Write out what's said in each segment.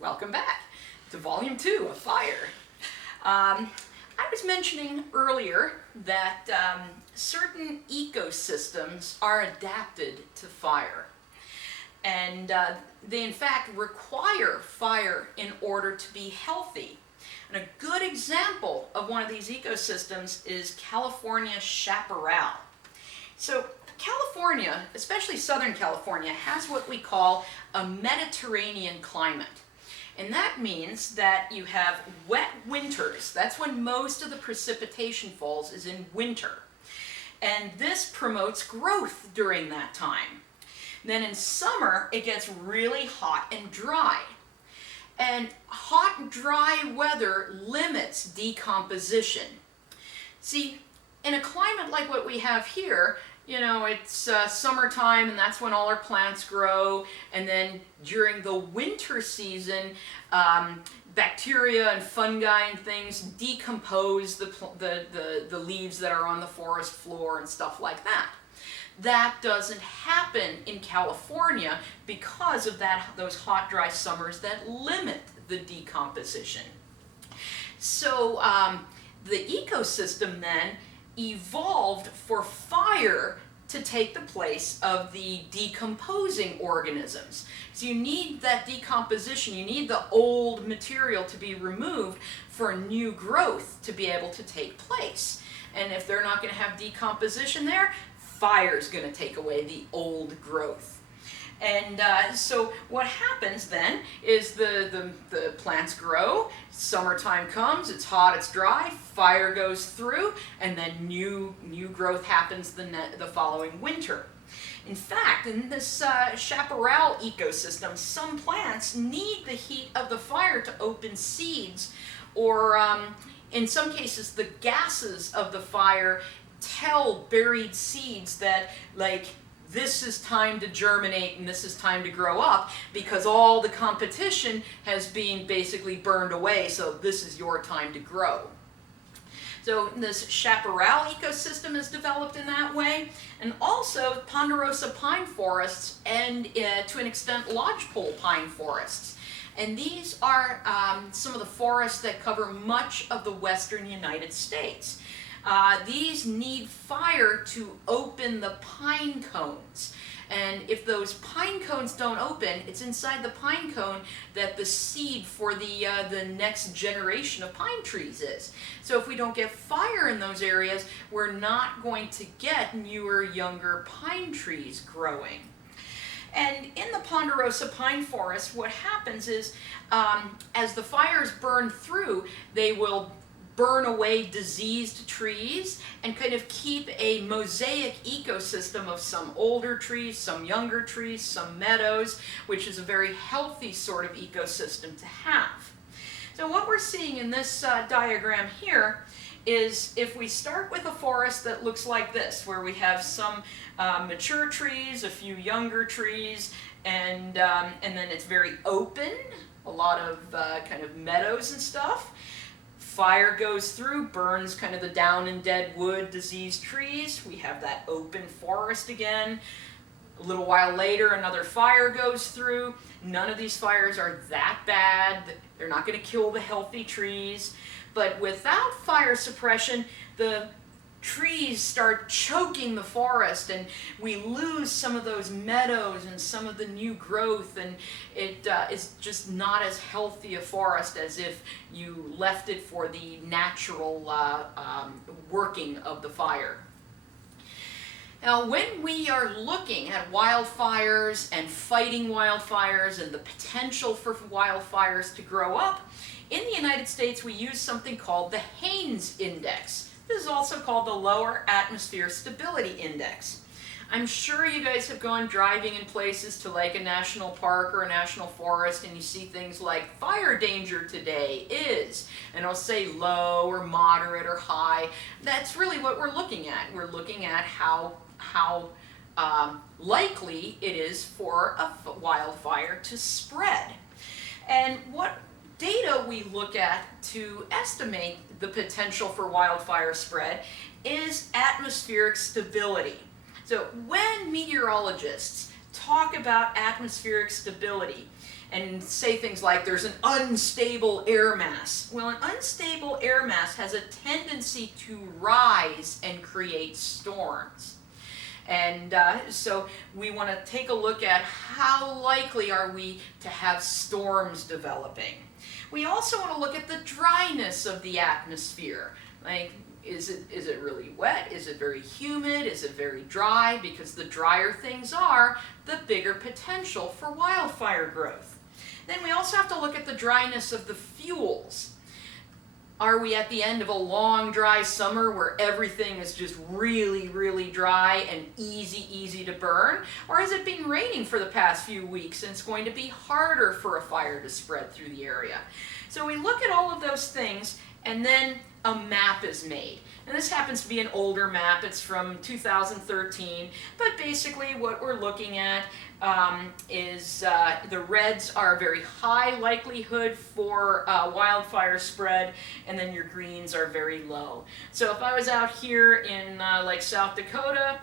Welcome back to Volume 2 of Fire. I was mentioning earlier that certain ecosystems are adapted to fire. And they in fact require fire in order to be healthy. And a good example of one of these ecosystems is California's chaparral. So California, especially Southern California, has what we call a Mediterranean climate. And that means that you have wet winters. That's when most of the precipitation falls, is in winter. And this promotes growth during that time. Then in summer, it gets really hot and dry. And hot and dry weather limits decomposition. See, in a climate like what we have here, it's summertime and that's when all our plants grow, and then during the winter season, bacteria and fungi and things decompose the leaves that are on the forest floor and stuff like that. That doesn't happen in California because of those hot, dry summers that limit the decomposition. So the ecosystem then evolved for fire to take the place of the decomposing organisms. So you need that decomposition, you need the old material to be removed for new growth to be able to take place. And if they're not going to have decomposition there, fire is going to take away the old growth. And so what happens then is the plants grow, summertime comes, it's hot, it's dry, fire goes through, and then new growth happens the following winter. In fact, in this chaparral ecosystem, some plants need the heat of the fire to open seeds, or in some cases the gases of the fire tell buried seeds that, like, this is time to germinate and this is time to grow up, because all the competition has been basically burned away, so this is your time to grow. So this chaparral ecosystem is developed in that way, and also ponderosa pine forests and to an extent lodgepole pine forests. And these are some of the forests that cover much of the western United States. These need fire to open the pine cones. And if those pine cones don't open, it's inside the pine cone that the seed for the next generation of pine trees is. So if we don't get fire in those areas, we're not going to get newer, younger pine trees growing. And in the ponderosa pine forest, what happens is, as the fires burn through, they will burn away diseased trees and kind of keep a mosaic ecosystem of some older trees, some younger trees, some meadows, which is a very healthy sort of ecosystem to have. So what we're seeing in this diagram here is, if we start with a forest that looks like this, where we have some mature trees, a few younger trees, and then it's very open, a lot of kind of meadows and stuff. Fire goes through, burns kind of the down and dead wood, diseased trees. We have that open forest again. A little while later, another fire goes through. None of these fires are that bad. They're not going to kill the healthy trees. But without fire suppression, the trees start choking the forest, and we lose some of those meadows and some of the new growth, and it is just not as healthy a forest as if you left it for the natural working of the fire. Now, when we are looking at wildfires and fighting wildfires and the potential for wildfires to grow up, in the United States we use something called the Haynes Index. This is also called the Lower Atmosphere Stability Index. I'm sure you guys have gone driving in places to like a national park or a national forest, and you see things like fire danger today is, and it'll say low or moderate or high. That's really what we're looking at. We're looking at how likely it is for a wildfire to spread. And what data we look at to estimate the potential for wildfire spread is atmospheric stability. So when meteorologists talk about atmospheric stability, and say things like there's an unstable air mass. Well, an unstable air mass has a tendency to rise and create storms. And so we want to take a look at how likely are we to have storms developing. We also want to look at the dryness of the atmosphere. Like, is it really wet? Is it very humid? Is it very dry? Because the drier things are, the bigger potential for wildfire growth. Then we also have to look at the dryness of the fuels. Are we at the end of a long dry summer where everything is just really, really dry and easy to burn? Or has it been raining for the past few weeks and it's going to be harder for a fire to spread through the area? So we look at all of those things, and then a map is made. And this happens to be an older map. It's from 2013. But basically what we're looking at is the reds are a very high likelihood for wildfire spread, and then your greens are very low. So if I was out here in like South Dakota,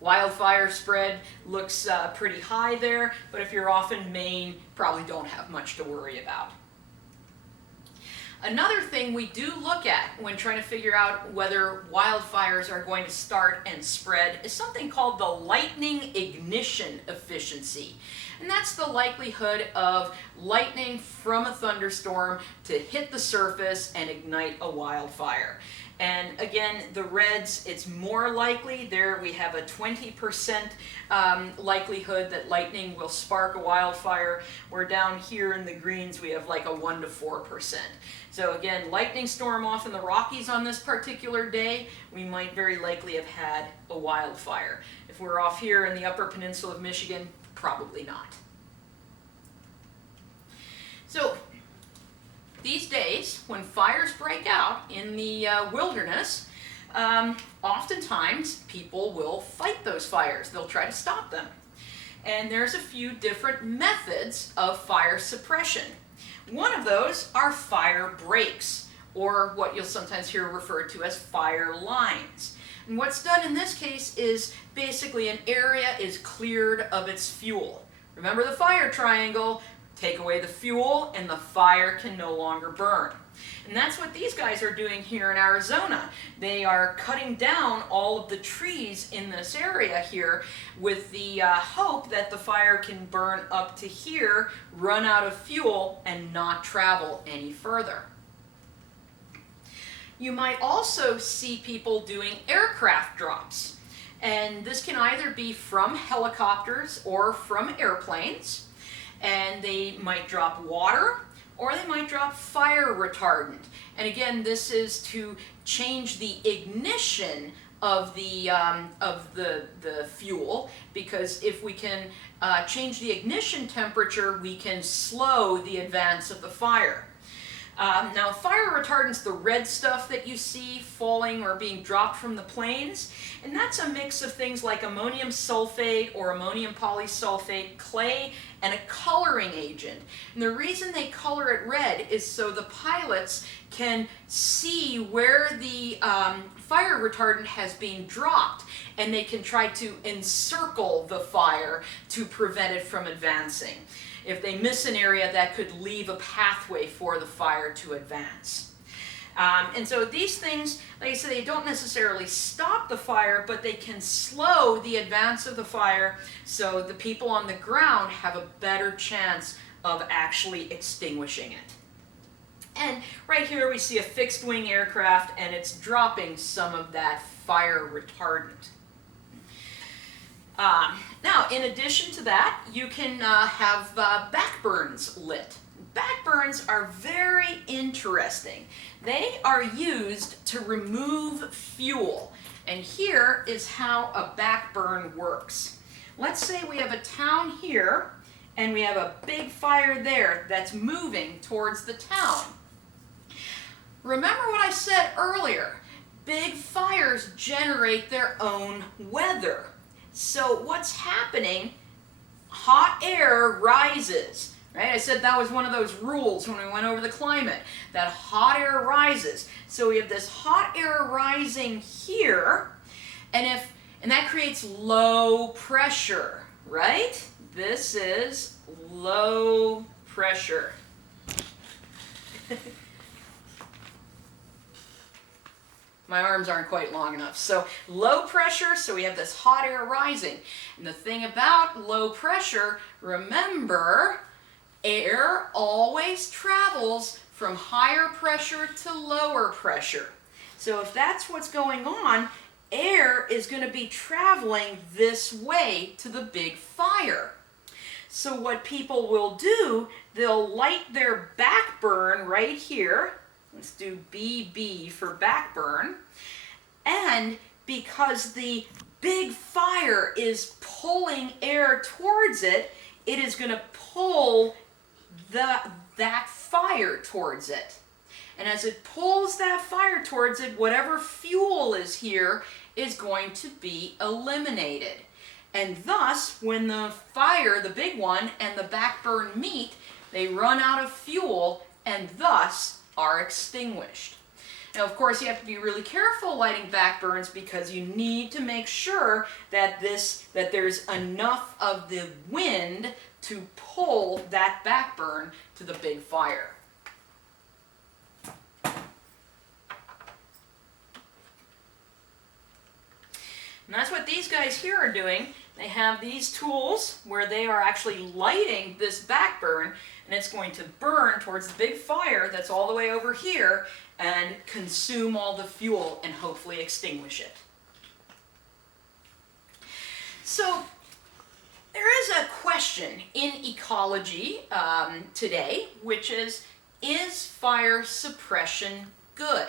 wildfire spread looks pretty high there. But if you're off in Maine, probably don't have much to worry about. Another thing we do look at when trying to figure out whether wildfires are going to start and spread is something called the lightning ignition efficiency. And that's the likelihood of lightning from a thunderstorm to hit the surface and ignite a wildfire. And again, the reds, it's more likely. There we have a 20% likelihood that lightning will spark a wildfire. Where down here in the greens, we have like a 1 to 4%. So again, lightning storm off in the Rockies on this particular day, we might very likely have had a wildfire. If we're off here in the Upper Peninsula of Michigan, probably not. So these days, when fires break out in the wilderness, oftentimes people will fight those fires. They'll try to stop them. And there's a few different methods of fire suppression. One of those are fire breaks, or what you'll sometimes hear referred to as fire lines. And what's done in this case is basically an area is cleared of its fuel. Remember the fire triangle? Take away the fuel and the fire can no longer burn. And that's what these guys are doing here in Arizona. They are cutting down all of the trees in this area here with the hope that the fire can burn up to here, run out of fuel, and not travel any further. You might also see people doing aircraft drops. And this can either be from helicopters or from airplanes. And they might drop water, or they might drop fire retardant. And again, this is to change the ignition of the fuel, because if we can change the ignition temperature, we can slow the advance of the fire. Now, fire retardant's the red stuff that you see falling or being dropped from the planes, and that's a mix of things like ammonium sulfate or ammonium polysulfate, clay, and a coloring agent. And the reason they color it red is so the pilots can see where the fire retardant has been dropped, and they can try to encircle the fire to prevent it from advancing. If they miss an area, that could leave a pathway for the fire to advance. And so these things, like I said, they don't necessarily stop the fire, but they can slow the advance of the fire so the people on the ground have a better chance of actually extinguishing it. And right here we see a fixed wing aircraft, and it's dropping some of that fire retardant. Now, in addition to that, you can have backburns lit. Backburns are very interesting. They are used to remove fuel. And here is how a backburn works. Let's say we have a town here, and we have a big fire there that's moving towards the town. Remember what I said earlier. Big fires generate their own weather. So what's happening? Hot air rises, right? I said that was one of those rules when we went over the climate, that hot air rises. So we have this hot air rising here, and that creates low pressure, right? This is low pressure. My arms aren't quite long enough. So low pressure, so we have this hot air rising. And the thing about low pressure, remember, air always travels from higher pressure to lower pressure. So if that's what's going on, air is going to be traveling this way to the big fire. So what people will do, they'll light their backburn right here. Let's do BB for backburn. And because the big fire is pulling air towards it, it is going to pull that fire towards it. And as it pulls that fire towards it, whatever fuel is here is going to be eliminated. And thus, when the fire, the big one, and the backburn meet, they run out of fuel and thus are extinguished. Now, of course, you have to be really careful lighting backburns because you need to make sure that there's enough of the wind to pull that backburn to the big fire. And that's what these guys here are doing. They have these tools where they are actually lighting this backburn, and it's going to burn towards the big fire that's all the way over here and consume all the fuel and hopefully extinguish it. So there is a question in ecology today, which is fire suppression good?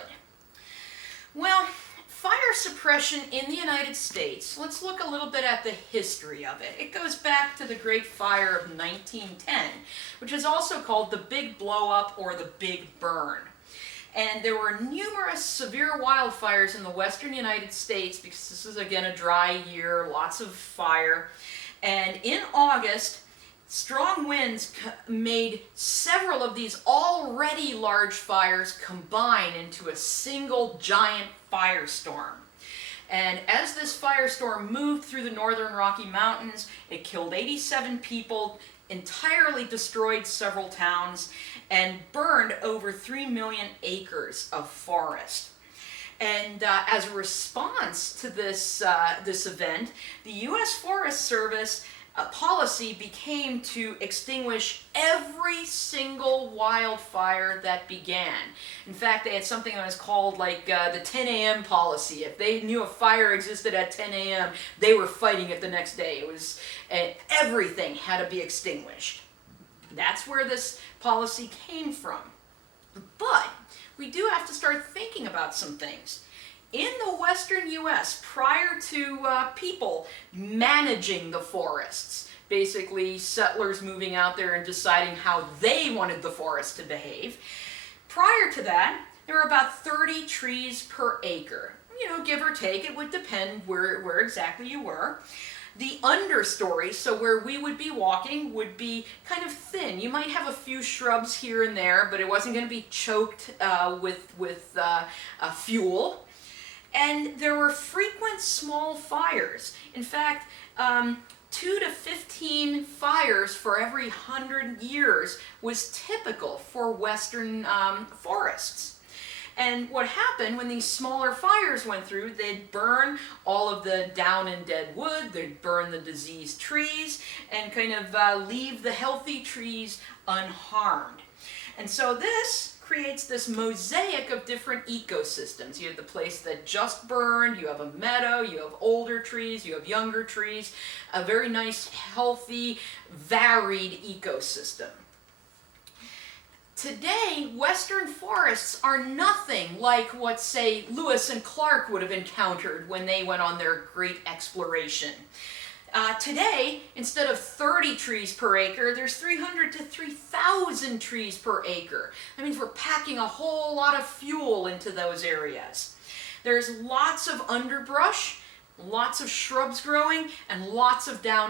Well, fire suppression in the United States, let's look a little bit at the history of it. It goes back to the Great Fire of 1910, which is also called the Big Blow Up or the Big Burn. And there were numerous severe wildfires in the western United States because this is, again, a dry year, lots of fire. And in August, strong winds made several of these already large fires combine into a single giant firestorm. And as this firestorm moved through the northern Rocky Mountains, it killed 87 people, entirely destroyed several towns, and burned over 3 million acres of forest. And as a response to this event, the U.S. Forest Service policy became to extinguish every single wildfire that began. In fact, they had something that was called like the 10 a.m. policy. If they knew a fire existed at 10 a.m., they were fighting it the next day. It was everything had to be extinguished. That's where this policy came from. But we do have to start thinking about some things. In the western U.S., prior to people managing the forests, basically settlers moving out there and deciding how they wanted the forest to behave, prior to that, there were about 30 trees per acre. You know, give or take, it would depend where exactly you were. The understory, so where we would be walking, would be kind of thin. You might have a few shrubs here and there, but it wasn't going to be choked with fuel. And there were frequent small fires. In fact, 2 to 15 fires for every 100 years was typical for western forests. And what happened when these smaller fires went through, they'd burn all of the down and dead wood, they'd burn the diseased trees, and kind of leave the healthy trees unharmed. And so this creates this mosaic of different ecosystems. You have the place that just burned, you have a meadow, you have older trees, you have younger trees, a very nice, healthy, varied ecosystem. Today, western forests are nothing like what, say, Lewis and Clark would have encountered when they went on their great exploration. Today, instead of 30 trees per acre, there's 300 to 3,000 trees per acre. That means we're packing a whole lot of fuel into those areas. There's lots of underbrush, lots of shrubs growing, and lots of down